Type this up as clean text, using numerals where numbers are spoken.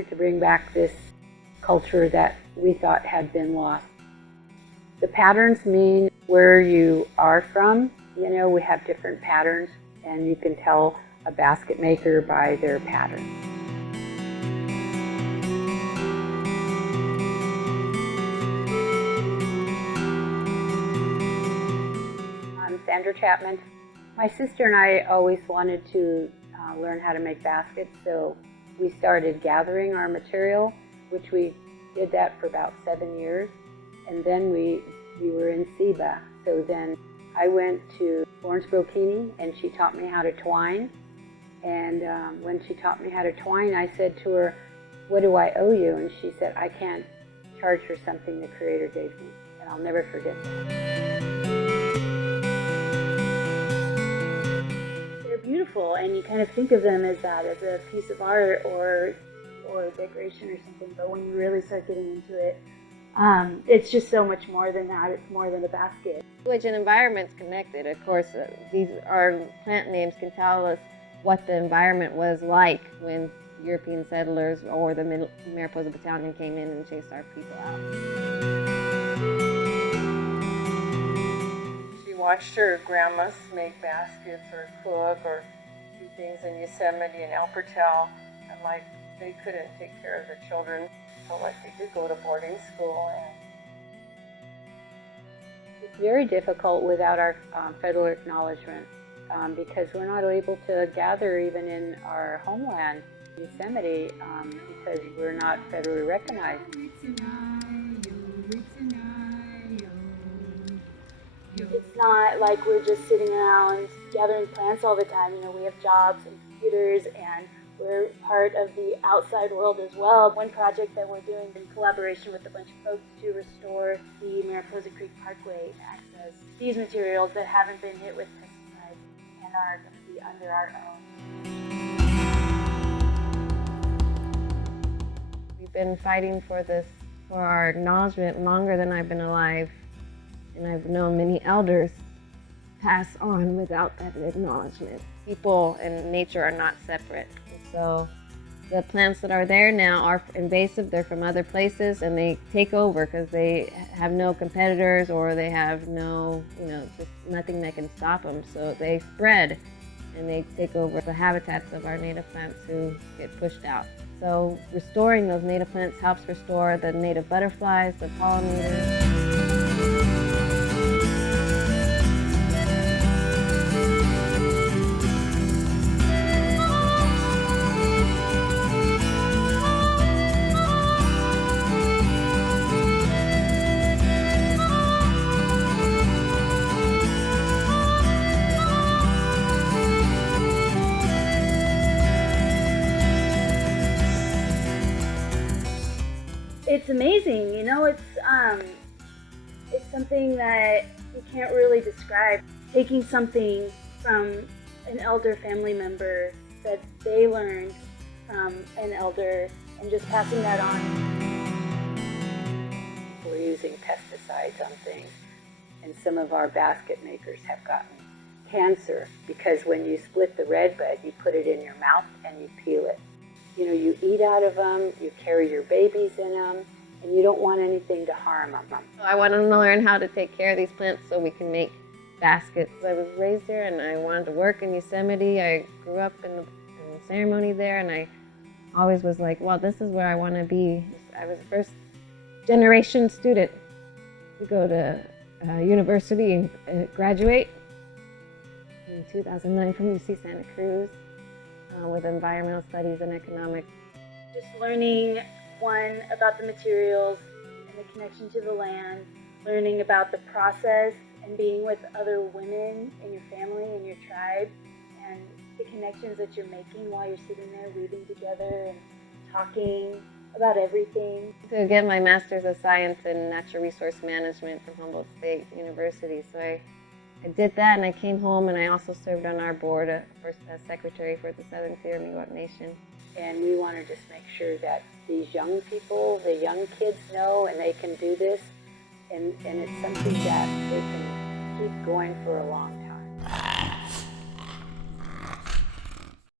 wanted to bring back this culture that we thought had been lost. The patterns mean where you are from. You know, we have different patterns, and you can tell a basket maker by their pattern. I'm Sandra Chapman. My sister and I always wanted to learn how to make baskets, so we started gathering our material, which we did that for about 7 years. And then we were in Seba. So then I went to Florence Brocchini, and she taught me how to twine. And when she taught me how to twine, I said to her, "What do I owe you?" And she said, "I can't charge for something the Creator gave me." And I'll never forget that. They're beautiful, and you kind of think of them as that, as a piece of art or decoration or something. But when you really start getting into it, it's just so much more than that. It's more than a basket. Language and environment's connected. Of course, our plant names can tell us what the environment was like when European settlers or the Mariposa Battalion came in and chased our people out. She watched her grandmas make baskets or cook or do things in Yosemite and Albertel, and like they couldn't take care of the children. So like they did go to boarding school. And it's very difficult without our federal acknowledgement because we're not able to gather even in our homeland, Yosemite, because we're not federally recognized. It's not like we're just sitting around gathering plants all the time. You know, we have jobs and computers, and we're part of the outside world as well. One project that we're doing in collaboration with a bunch of folks to restore the Mariposa Creek Parkway access these materials that haven't been hit with pesticides and are going to be under our own. We've been fighting for our acknowledgement longer than I've been alive, and I've known many elders pass on without that acknowledgement. People and nature are not separate. So the plants that are there now are invasive. They're from other places, and they take over because they have no competitors, or they have no, just nothing that can stop them. So they spread, and they take over the habitats of our native plants who get pushed out. So restoring those native plants helps restore the native butterflies, the pollinators. It's amazing, it's something that you can't really describe. Taking something from an elder family member that they learned from an elder and just passing that on. We're using pesticides on things, and some of our basket makers have gotten cancer because when you split the red bud, you put it in your mouth and you peel it. You eat out of them, you carry your babies in them, and you don't want anything to harm them. I wanted to learn how to take care of these plants so we can make baskets. I was raised there, and I wanted to work in Yosemite. I grew up in the ceremony there, and I always was like, well, this is where I want to be. I was a first generation student to go to university and graduate in 2009 from UC Santa Cruz. With environmental studies and economics. Just learning, one, about the materials and the connection to the land, learning about the process and being with other women in your family and your tribe, and the connections that you're making while you're sitting there weaving together and talking about everything. To get my Master's of Science in Natural Resource Management from Humboldt State University. So I did that, and I came home, and I also served on our board as secretary for the Southern Sierra Miwuk Nation. And we want to just make sure that these young people, the young kids know, and they can do this, and it's something that they can keep going for a long time.